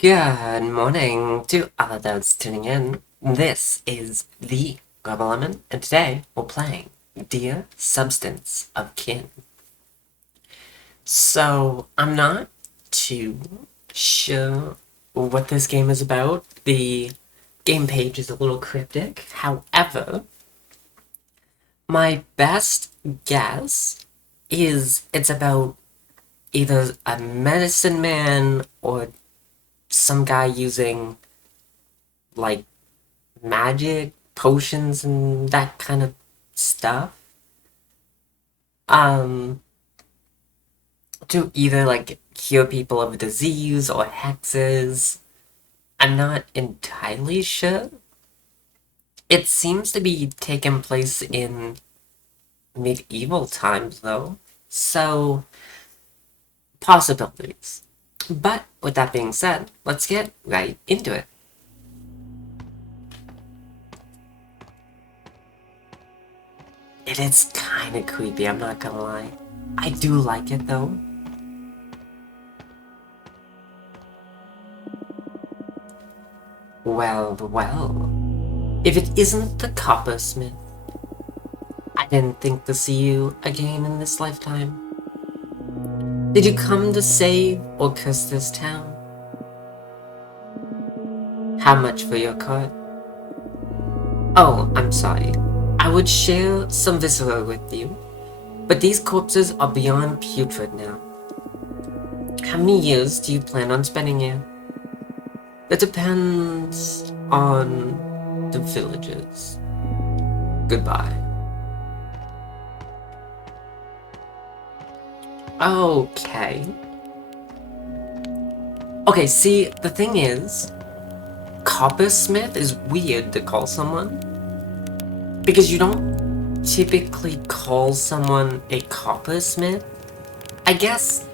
Good morning to all of those tuning in. This is the Global Lemon, and today we're playing Dear Substance of Kin. So, I'm not too sure what this game is about. The game page is a little cryptic. However, my best guess is it's about either a medicine man or some guy using like magic, potions, and that kind of stuff. Um, to either like cure people of disease or hexes. I'm not entirely sure. It seems to be taking place in medieval times though, so possibilities. But with that being said, let's get right into it. It is kind of creepy, I'm not gonna lie. I do like it though. Well, well. If it isn't the Coppersmith, I didn't think to see you again in this lifetime. Did you come to save or curse this town? How much for your cart? Oh, I'm sorry. I would share some viscera with you, but these corpses are beyond putrid now. How many years do you plan on spending here? That depends on the villagers. Goodbye. Okay. Okay, see, the thing is, Coppersmith is weird to call someone. Because you don't typically call someone a coppersmith. I guess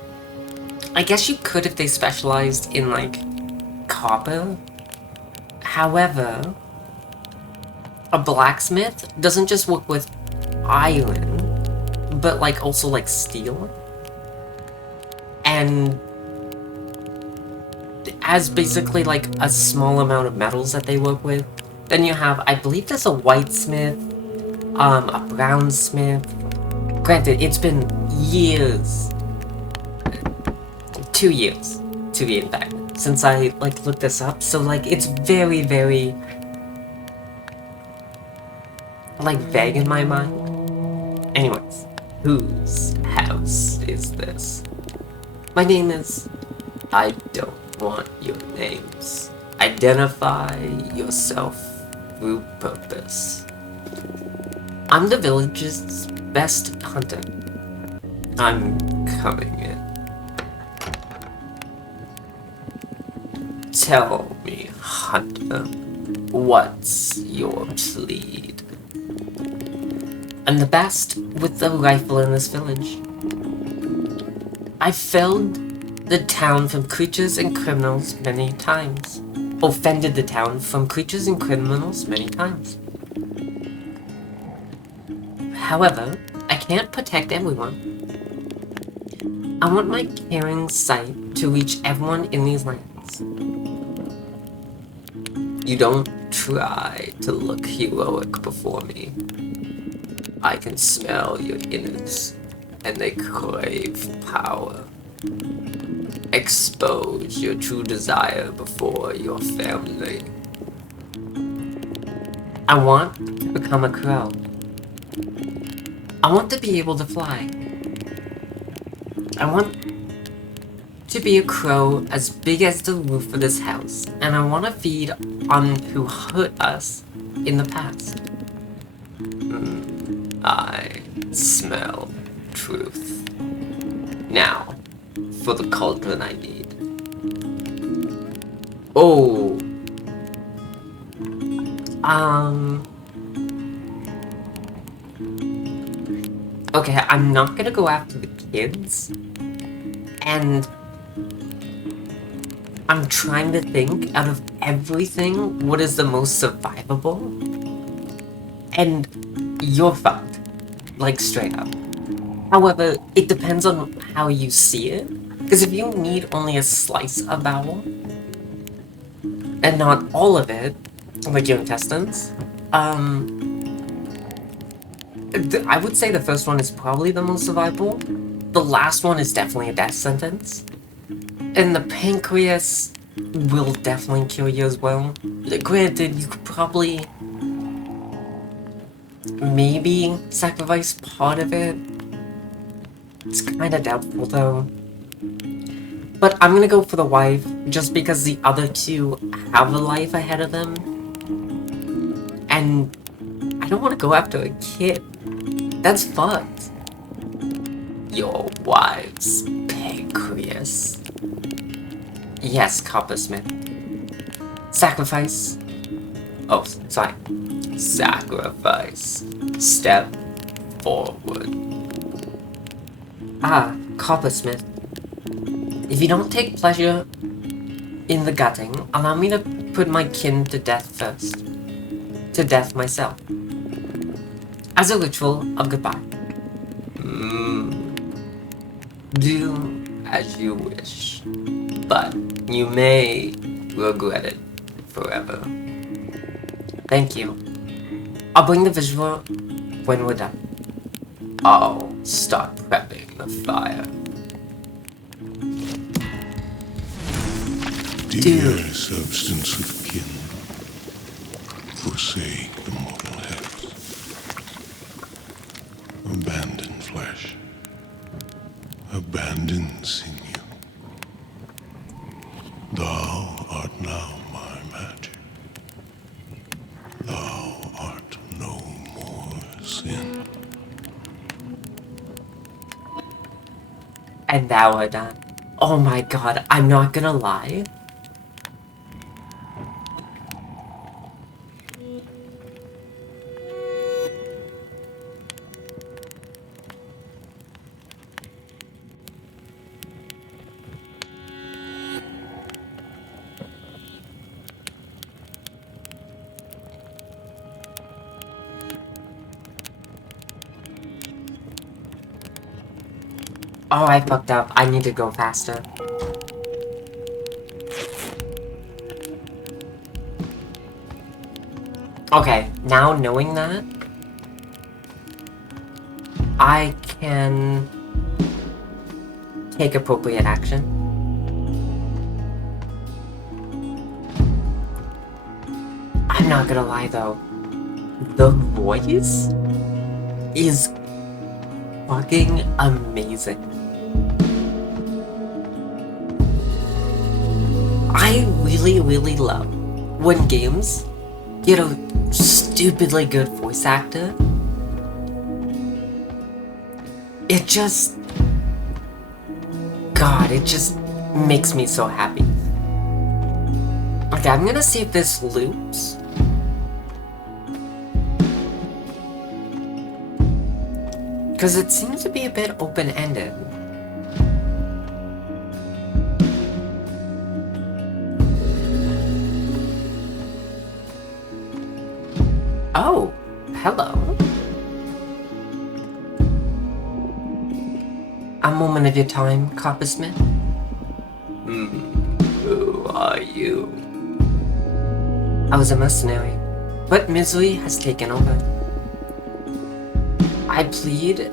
you could if they specialized in like copper. However, a blacksmith doesn't just work with iron, but like also like steel. And as basically like a small amount of metals that they work with. Then you have, I believe there's a whitesmith, a brownsmith. Granted, it's been years, 2 years to be exact, since I like looked this up. So like it's very, very like vague in my mind. Anyways, whose house is this? My name is. I don't want your names. Identify yourself through purpose. I'm the village's best hunter. I'm coming in. Tell me, hunter, what's your plead? I'm the best with a rifle in this village. I felled the town from creatures and criminals many times. Offended the town from creatures and criminals many times. However, I can't protect everyone. I want my caring sight to reach everyone in these lands. You don't try to look heroic before me. I can smell your innards, and they crave power. Expose your true desire before your family. I want to become a crow. I want to be able to fly. I want to be a crow as big as the roof of this house, and I want to feed on who hurt us in the past. I smell truth. Now, for the cauldron I need. Oh. Okay, I'm not gonna go after the kids. And I'm trying to think out of everything, what is the most survivable? And you're fucked. Like, straight up. However, it depends on how you see it. Because if you need only a slice of bowel, and not all of it, like your intestines. I would say the first one is probably the most survivable. The last one is definitely a death sentence. And the pancreas will definitely kill you as well. Granted, you could probably maybe sacrifice part of it. It's kind of doubtful though. But I'm gonna go for the wife, just because the other two have a life ahead of them. And I don't want to go after a kid. That's fucked. Your wife's pancreas. Yes, Coppersmith. Sacrifice. Oh, sorry. Sacrifice. Step forward. Ah, Coppersmith. If you don't take pleasure in the gutting, allow me to put my kin to death first. To death myself. As a ritual of goodbye. Do as you wish. But you may regret it forever. Thank you. I'll bring the visual when we're done. I'll start prepping the fire. Dear substance of kin, forsake the mortal heads. Abandon flesh. Abandon sinew. Thou art now my magic. Thou art no more sin. And thou art done. Oh my god, I'm not gonna lie. Oh, I fucked up. I need to go faster. Okay, now knowing that, I can take appropriate action. I'm not gonna lie though, the voice is fucking amazing. I really love when games get a stupidly good voice actor. It just... God, it just makes me so happy. Okay, I'm gonna see if this loops. Because it seems to be a bit open-ended. Oh, hello. A moment of your time, Coppersmith. Who are you? I was a mercenary, but misery has taken over. I plead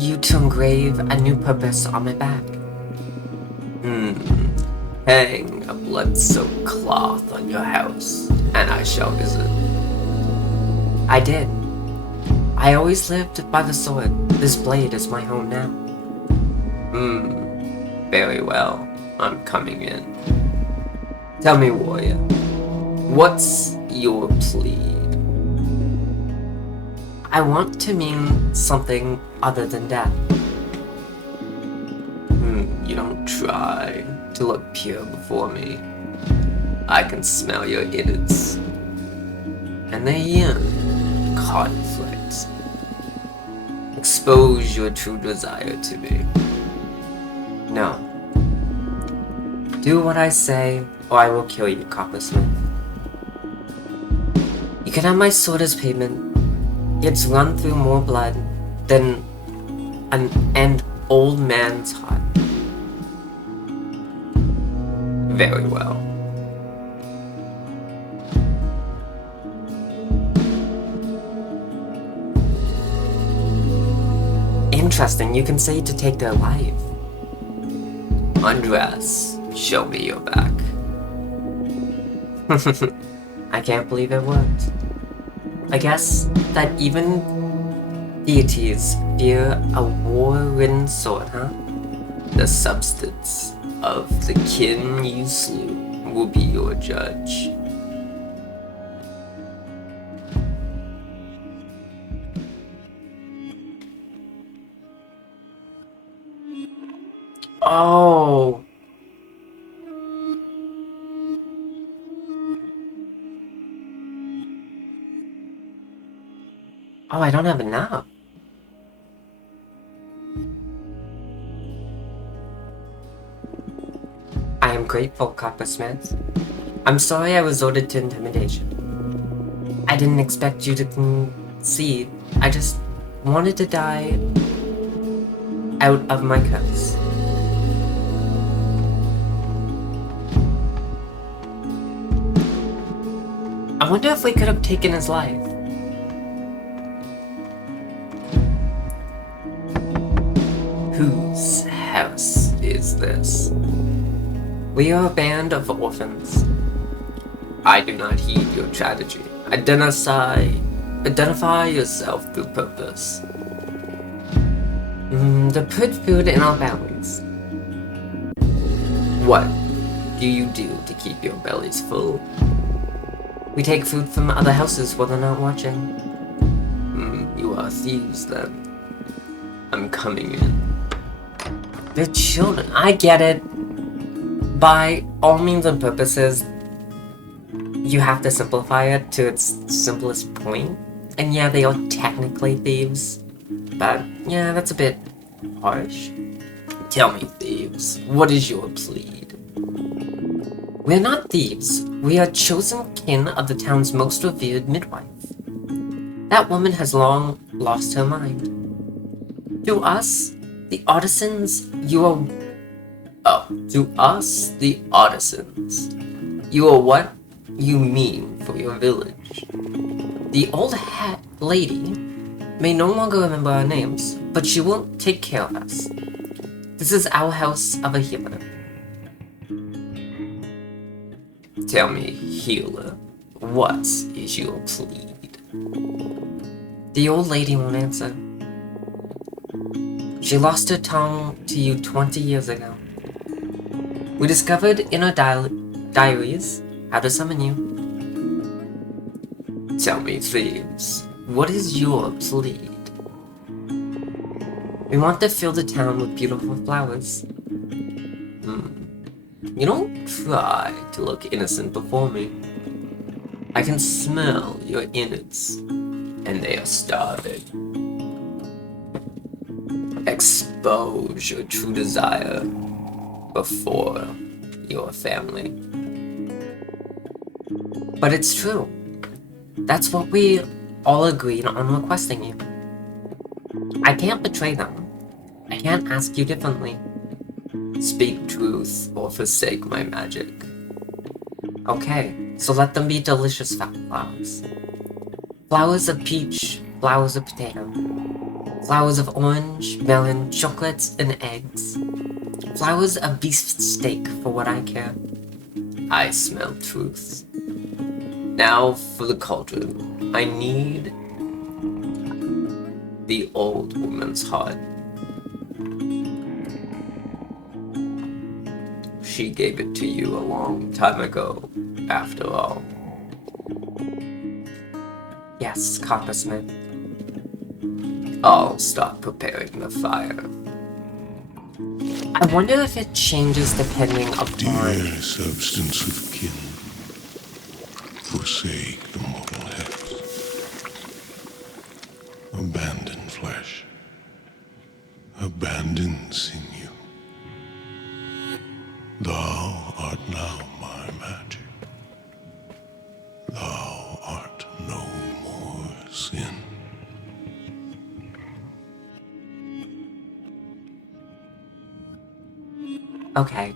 you to engrave a new purpose on my back. Hang a blood-soaked cloth on your house, and I shall visit. I did. I always lived by the sword. This blade is my home now. Very well. I'm coming in. Tell me, warrior, what's your plea? I want to mean something other than death. You don't try to look pure before me. I can smell your innards. And they yearn. Conflict. Expose your true desire to me. No. Do what I say, or I will kill you, Coppersmith. You can have my sword as payment. It's run through more blood than an old man's heart. Very well. interesting. You can say to take their life. Undress. Show me your back. I can't believe it worked. I guess that even deities fear a war-ridden sword, huh? The substance of the kin you slew will be your judge. Oh. Oh, I don't have enough. I am grateful, Coppersmith. I'm sorry I resorted to intimidation. I didn't expect you to concede. I just wanted to die out of my curse. I wonder if we could have taken his life. Whose house is this? We are a band of orphans. I do not heed your strategy. Identify yourself through purpose. To put food in our bellies. What do you do to keep your bellies full? We take food from other houses while they're not watching. You are thieves then. I'm coming in. They're children. I get it. By all means and purposes, you have to simplify it to its simplest point. And yeah, they are technically thieves. But yeah, that's a bit harsh. Tell me, thieves, what is your plead? We're not thieves. We are chosen kin of the town's most revered midwife. That woman has long lost her mind. To us, the artisans, you are... Oh, to us, the artisans, you are what you mean for your village. The old hat lady may no longer remember our names, but she will take care of us. This is our house of a healer. Tell me, healer, what is your plead? The old lady won't answer. She lost her tongue to you 20 years ago. We discovered in our diaries how to summon you. Tell me, thieves, what is your plead? We want to fill the town with beautiful flowers. You don't try to look innocent before me. I can smell your innards, and they are starving. Expose your true desire before your family. But it's true. That's what we all agreed on requesting you. I can't betray them. I can't ask you differently. Speak truth or forsake my magic. Okay, so let them be delicious flowers. Flowers of peach, flowers of potato. Flowers of orange, melon, chocolates, and eggs. Flowers of beef steak for what I care. I smell truth. Now for the cauldron. I need the old woman's heart. She gave it to you a long time ago, after all. Yes, Coppersmith. I'll start preparing the fire. I wonder if it changes depending upon... Dear substance of kin, forsake the mortal hex. Abandon flesh. Abandon sinew. Thou art now my magic. Thou art no more sin. Okay,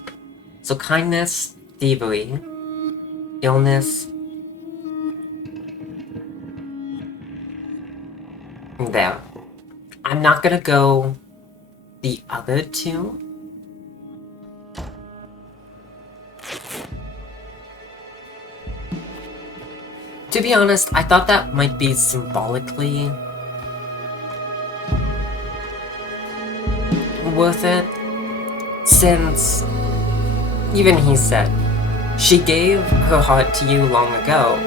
so kindness, thievery, illness, there. I'm not gonna go the other two? To be honest, I thought that might be symbolically worth it, since even he said she gave her heart to you long ago.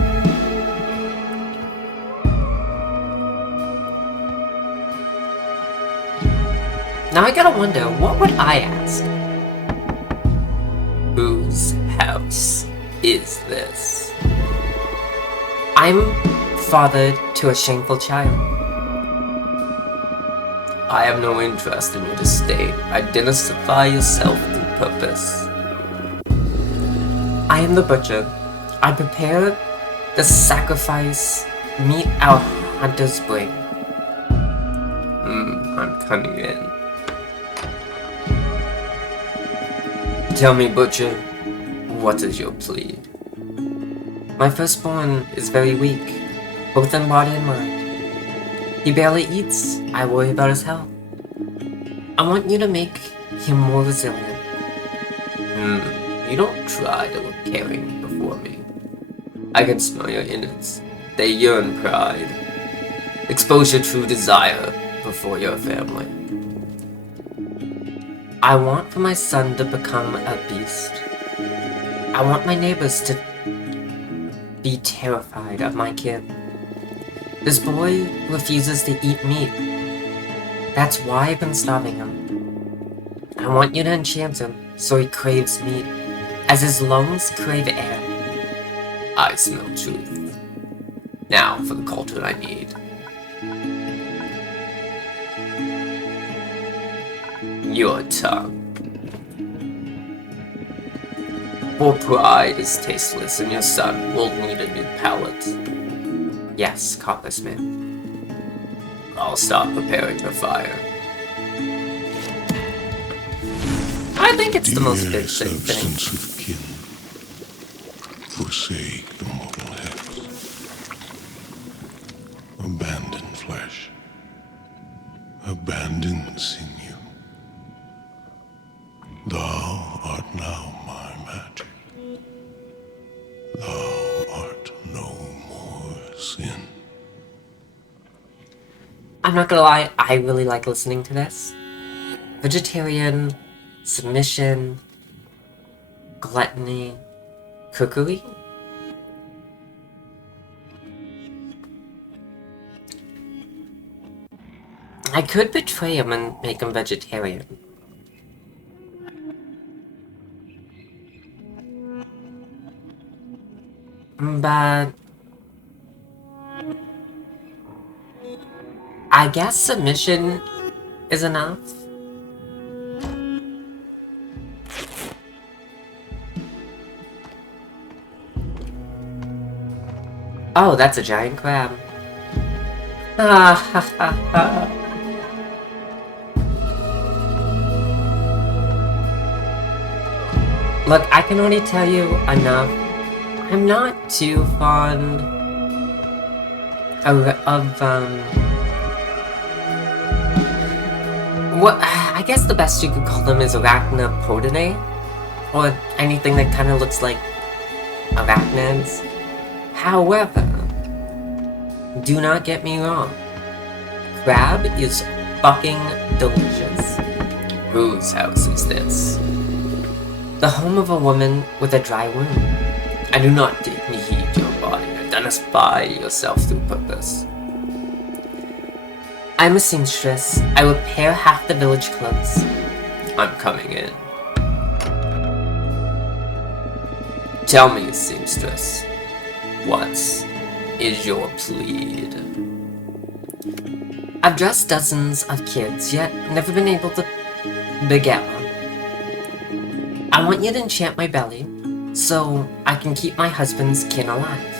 Now I gotta wonder, what would I ask? Whose house is this? I'm father to a shameful child. I have no interest in your estate. Identify yourself through purpose. I am the butcher. I prepare the sacrifice meat our hunters bring. I'm coming in. Tell me, butcher, what is your plea? My firstborn is very weak, both in body and mind. He barely eats. I worry about his health. I want you to make him more resilient. You don't try to look caring before me. I can smell your innards. They yearn pride. Expose your true desire before your family. I want for my son to become a beast. I want my neighbors to be terrified of my kid. This boy refuses to eat meat. That's why I've been starving him. I want you to enchant him so he craves meat, as his lungs crave air. I smell truth. Now for the culture I need. Your tongue. For pride is tasteless, and your son will need a new palate. Yes, Coppersmith. I'll start preparing your fire. I think it's the most Dear basic thing. substance of kin, forsake the mortal hex. Abandon flesh. Abandon sinew. Thou art now my magic. Thou art no more sin. I'm not gonna lie, I really like listening to this. Vegetarian, submission, gluttony, cookery. I could betray him and make him vegetarian. But I guess submission is enough. Oh, that's a giant crab. Ah ha ha ha. Look, I can only tell you enough. I'm not too fond of what I guess the best you could call them is arachnopodinae, or anything that kind of looks like arachnids. However, do not get me wrong, crab is fucking delicious. Whose house is this? The home of a woman with a dry wound. I do not heed your body. Identify yourself through purpose. I'm a seamstress. I repair half the village clothes. I'm coming in. Tell me, seamstress, what is your plead? I've dressed dozens of kids, yet never been able to beget one. I want you to enchant my belly, so I can keep my husband's kin alive.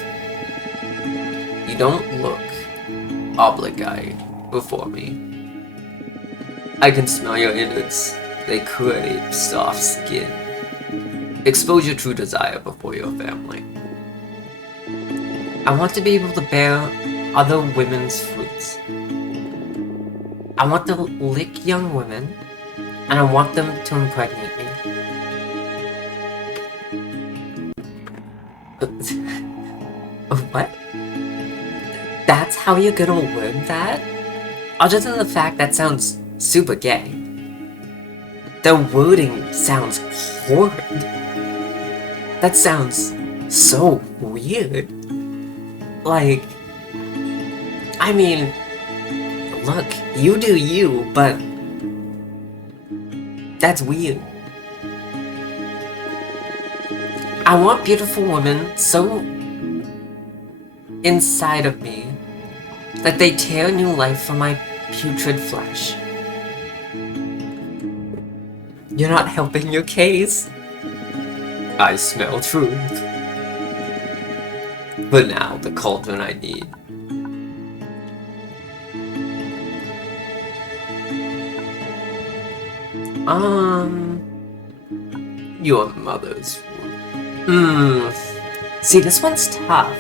You don't look obligate before me. I can smell your innards. They crave soft skin. Expose your true desire before your family. I want to be able to bear other women's fruits. I want to lick young women and I want them to impregnate me. What? That's how you're gonna word that? Other than the fact that sounds super gay. The wording sounds horrid. That sounds so weird. Like, I mean, look, you do you, but that's weird. I want beautiful women so inside of me that they tear new life from my putrid flesh. You're not helping your case. I smell truth. But now the cauldron I need. Your mother's. See, this one's tough.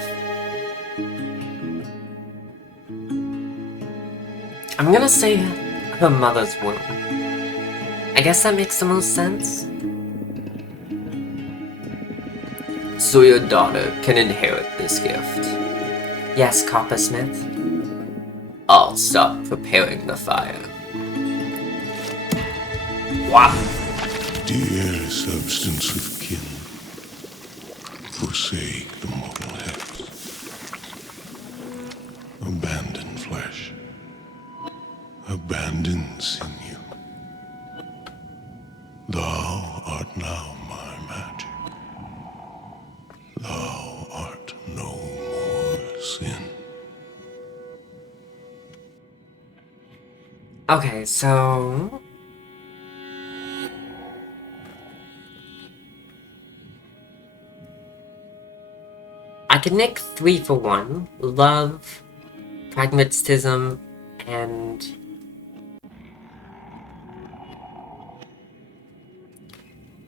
I'm gonna say her mother's womb. I guess that makes the most sense. So your daughter can inherit this gift. Yes, Coppersmith. I'll stop preparing the fire. Wow. Dear substance of kin, forsake the mortal heft. Abandon flesh. Abandon sinew. Thou art now my magic. Thou art no more sin. Okay, so... I can make 3 for 1. Love, pragmatism, and...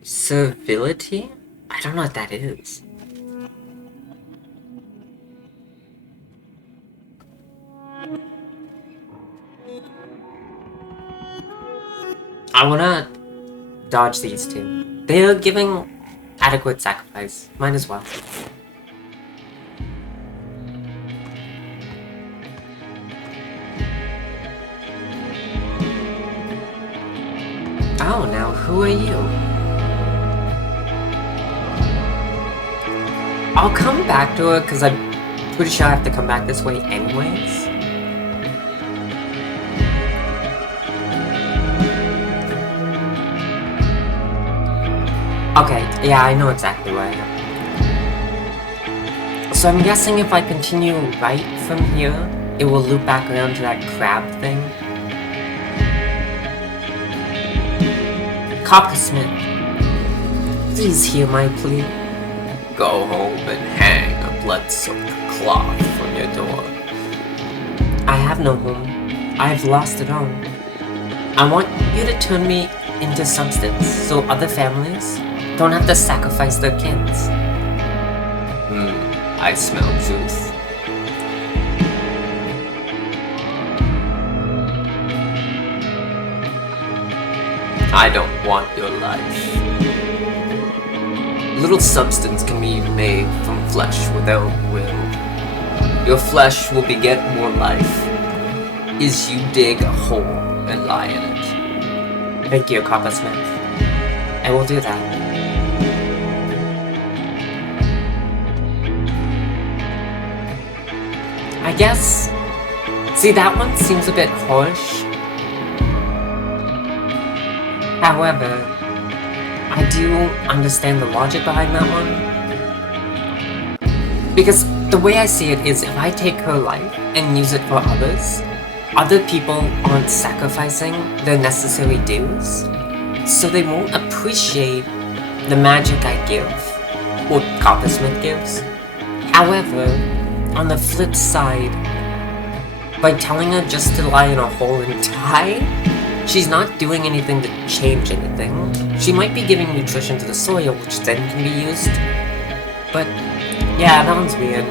servility? I don't know what that is. I wanna dodge these 2. They're giving adequate sacrifice. Might as well. Oh, now who are you? I'll come back to her because I'm pretty sure I have to come back this way anyways. Okay, yeah, I know exactly where I am. So I'm guessing if I continue right from here, it will loop back around to that crab thing. Coppersmith, please hear my plea. Go home and hang a blood-soaked cloth from your door. I have no home. I have lost it all. I want you to turn me into substance so other families don't have to sacrifice their kids. I smell truth. I don't want your life. Little substance can be made from flesh without will. Your flesh will beget more life as you dig a hole and lie in it. Thank you, Coppersmith. I will do that. I guess... See, that one seems a bit harsh. However, I do understand the logic behind that one. Because the way I see it is if I take her life and use it for others, other people aren't sacrificing their necessary dues, so they won't appreciate the magic I give, or Coppersmith gives. However, on the flip side, by telling her just to lie in a hole and die, she's not doing anything to change anything. She might be giving nutrition to the soil, which then can be used. But, yeah, that one's weird.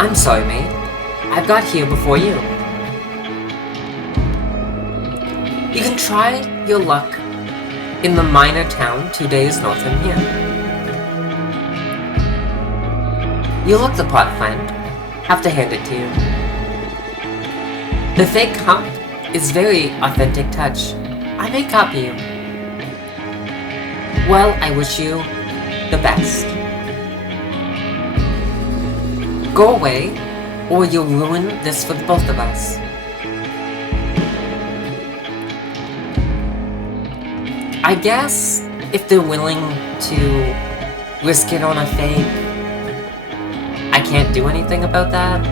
I'm sorry, mate. I've got here before you. You can try your luck in the minor town 2 days north from here. You look the part, friend. Have to hand it to you. The fake hump is very authentic touch. I may copy you. Well, I wish you the best. Go away, or you'll ruin this for the both of us. I guess if they're willing to risk it on a fake, I can't do anything about that.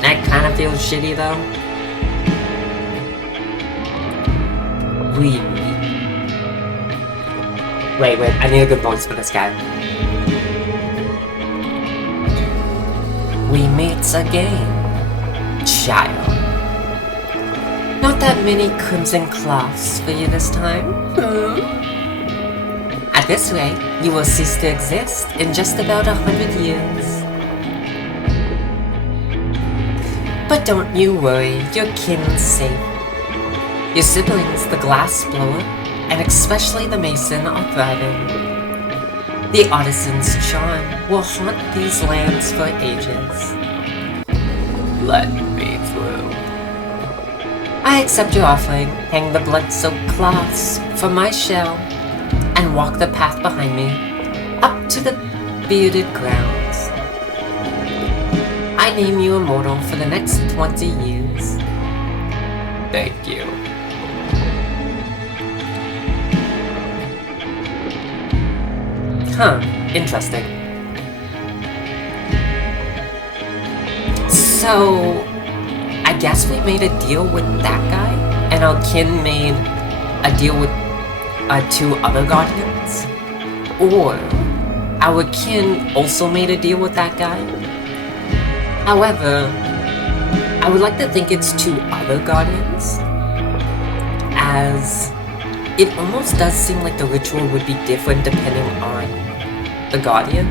That kind of feels shitty though. Wait, I need a good voice for this guy. We meet again, child. Not that many crimson cloths for you this time, At this rate, you will cease to exist in just about 100 years. But don't you worry, your kin's safe. Your siblings, the glass blower, and especially the mason, are thriving. The artisan's charm will haunt these lands for ages. Let me through. I accept your offering, hang the blood-soaked cloths from my shell, and walk the path behind me, up to the bearded grounds. I name you immortal for the next 20 years. Thank you. Huh, interesting. So, I guess we made a deal with that guy, and our kin made a deal with 2 other guardians? Or, our kin also made a deal with that guy? However, I would like to think it's 2 other guardians, as it almost does seem like the ritual would be different depending on the guardian.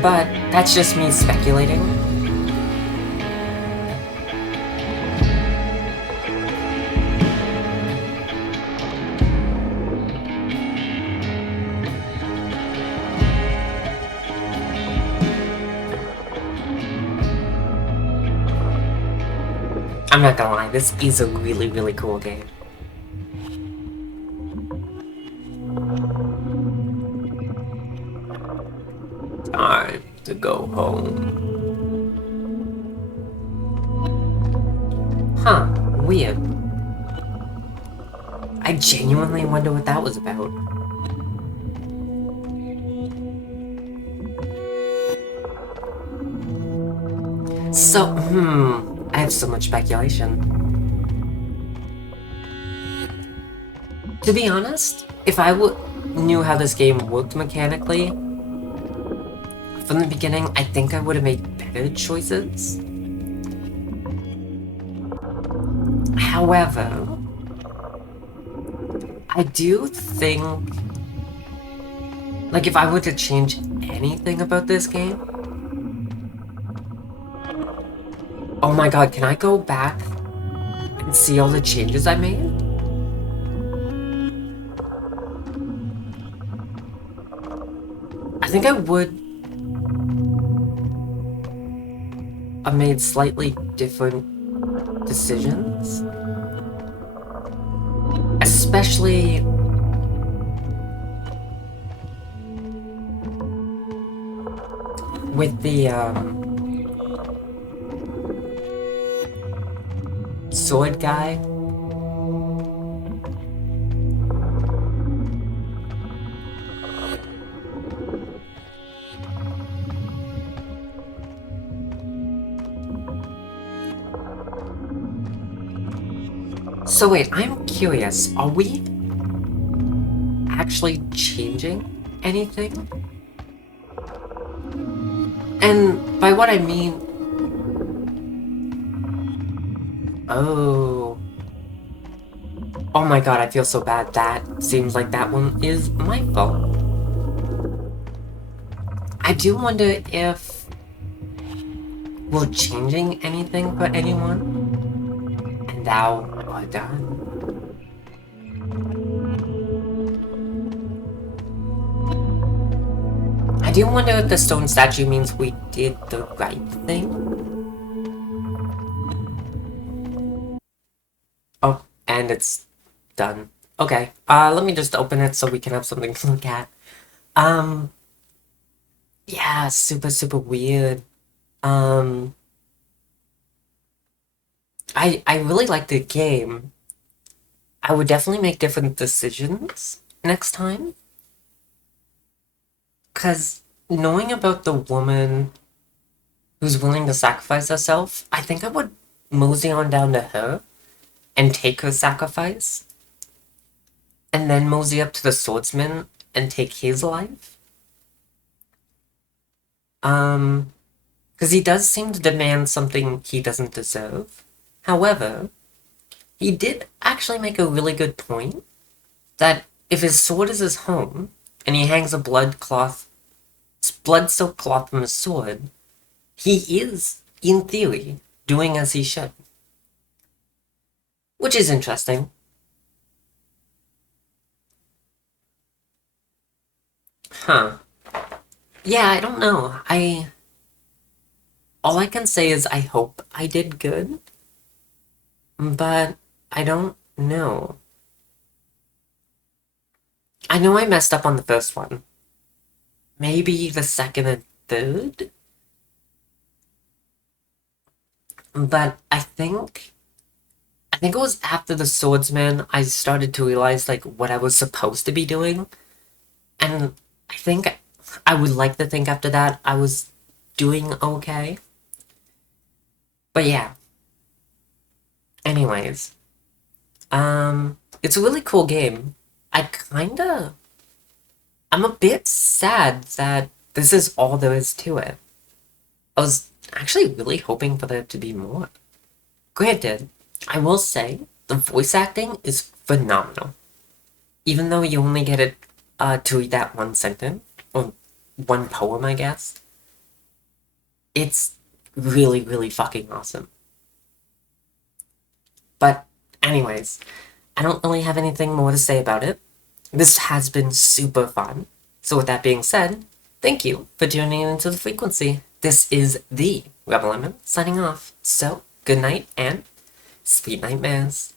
But that's just me speculating. I'm not gonna lie, this is a really, really cool game. Time to go home. Huh, weird. I genuinely wonder what that was about. So, I have so much speculation. To be honest, if I knew how this game worked mechanically, from the beginning, I think I would have made better choices. However, I do think, like, if I were to change anything about this game, oh my god, can I go back and see all the changes I made? I think I would have made slightly different decisions. Especially with the sword guy. So wait, I'm curious, are we actually changing anything? And by what I mean... Oh my god, I feel so bad. That seems like that one is my fault. I do wonder if will changing anything for anyone? And thou are done. I do wonder if the stone statue means we did the right thing. Oh, and it's done. Okay, let me just open it so we can have something to look at. Um, yeah, super, super weird. Um, I really like the game. I would definitely make different decisions next time. Because knowing about the woman who's willing to sacrifice herself, I think I would mosey on down to her and take her sacrifice. And then mosey up to the swordsman and take his life. Because he does seem to demand something he doesn't deserve. However, he did actually make a really good point that if his sword is his home, and he hangs a blood-soaked cloth from his sword, he is, in theory, doing as he should. Which is interesting. Huh. Yeah, I don't know. All I can say is I hope I did good, but I don't know. I know I messed up on the first one. Maybe the second and third? But I think it was after the swordsman I started to realize like what I was supposed to be doing. And I think I would like to think after that I was doing okay. But yeah. Anyways. It's a really cool game. I'm a bit sad that this is all there is to it. I was actually really hoping for there to be more. Granted, I will say, the voice acting is phenomenal. Even though you only get it to read that one sentence, or one poem, I guess, it's really, really fucking awesome. But, anyways, I don't really have anything more to say about it. This has been super fun. So with that being said, thank you for tuning into the frequency. This is the Rebel Lemon signing off. So, good night and sweet nightmares.